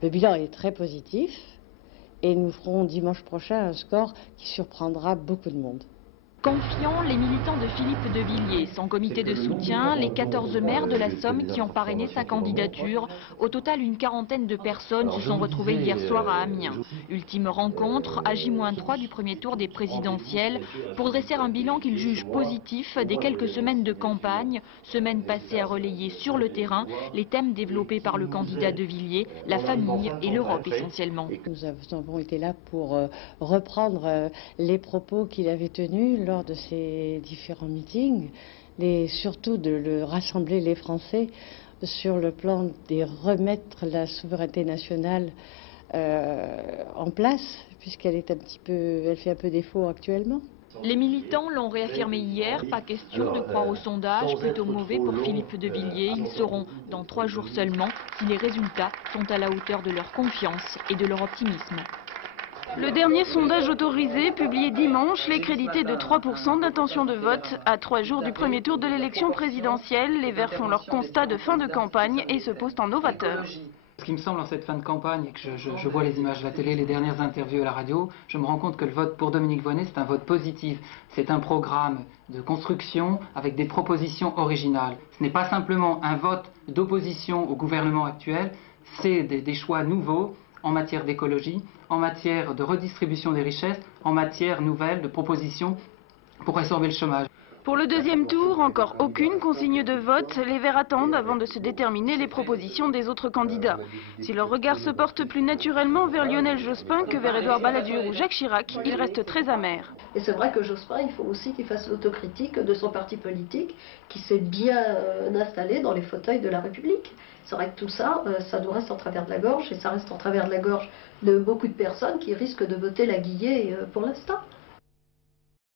Le bilan est très positif et nous ferons dimanche prochain un score qui surprendra beaucoup de monde. Confiants, les militants de Philippe de Villiers, son comité de soutien, les 14 maires de la Somme qui ont parrainé sa candidature. Au total, une quarantaine de personnes se sont retrouvées hier soir à Amiens. Ultime rencontre à J-3 du premier tour des présidentielles pour dresser un bilan qu'ils jugent positif des quelques semaines de campagne, semaines passées à relayer sur le terrain les thèmes développés par le candidat de Villiers, la famille et l'Europe essentiellement. Nous avons été là pour reprendre les propos qu'il avait tenus lors de ces différents meetings, et surtout de rassembler les Français sur le plan de remettre la souveraineté nationale en place, puisqu'elle fait un peu défaut actuellement. Les militants l'ont réaffirmé hier, pas question de croire aux sondages, plutôt mauvais pour Philippe de Villiers. Ils sauront dans 3 jours seulement si les résultats sont à la hauteur de leur confiance et de leur optimisme. Le dernier sondage autorisé, publié dimanche, les créditait de 3% d'intention de vote. À 3 jours du premier tour de l'élection présidentielle, les Verts font leur constat de fin de campagne et se posent en novateurs. Ce qui me semble en cette fin de campagne, et que je vois les images de la télé, les dernières interviews à la radio, je me rends compte que le vote pour Dominique Voynet, c'est un vote positif. C'est un programme de construction avec des propositions originales. Ce n'est pas simplement un vote d'opposition au gouvernement actuel, c'est des choix nouveaux en matière d'écologie, en matière de redistribution des richesses, en matière nouvelle de propositions pour résorber le chômage. Pour le deuxième tour, encore aucune consigne de vote. Les Verts attendent avant de se déterminer les propositions des autres candidats. Si leur regard se porte plus naturellement vers Lionel Jospin que vers Édouard Balladur ou Jacques Chirac, ils restent très amers. Et c'est vrai que Jospin, il faut aussi qu'il fasse l'autocritique de son parti politique, qui s'est bien installé dans les fauteuils de la République. C'est vrai que tout ça, ça nous reste en travers de la gorge, et ça reste en travers de la gorge de beaucoup de personnes qui risquent de voter la Guillet pour l'instant.